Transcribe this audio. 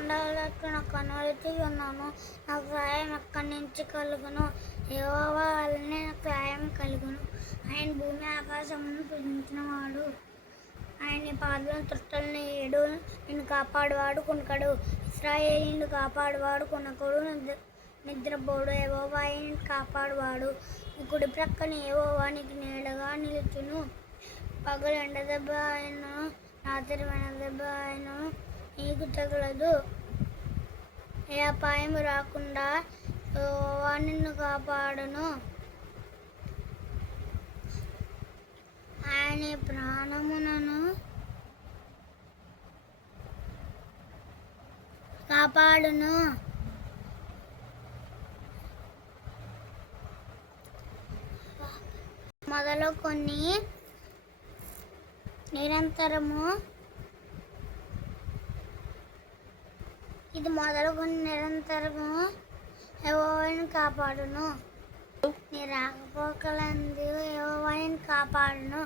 ఉండేటట్టు నాకు అనుమతి ఉన్నాను. నాకు సహాయం ఎక్కడి నుంచి కలుగును? యెహోవా వలనే నాకు సహాయం కలుగును. ఆయన భూమి ఆకాశమును సృజించినవాడు. ఆయన నీ పాదాలను త్రుట్టలను ఏడు. నిన్ను కాపాడువాడు కునకడు. ఇశ్రాయేలును కాపాడువాడు కునకడు, నిద్రపోడు. యెహోవా నిన్ను కాపాడువాడు. నీ కుడి ప్రక్కన యెహోవా నీకు నీడగా నిలుచును. పగలు ఎండ దెబ్బ అయినను రాత్రి వెన దెబ్బ అయినను నీకు తగలదు. ఏ అపాయం రాకుండా యెహోవా నిన్ను కాపాడును. ఆయన నీ ప్రాణములను కాపాడును. మొదలుకొని నిరంతరము యెహోవాను కాపాడును. నీ రాకపోకలందు యెహోవా నిన్ను కాపాడును.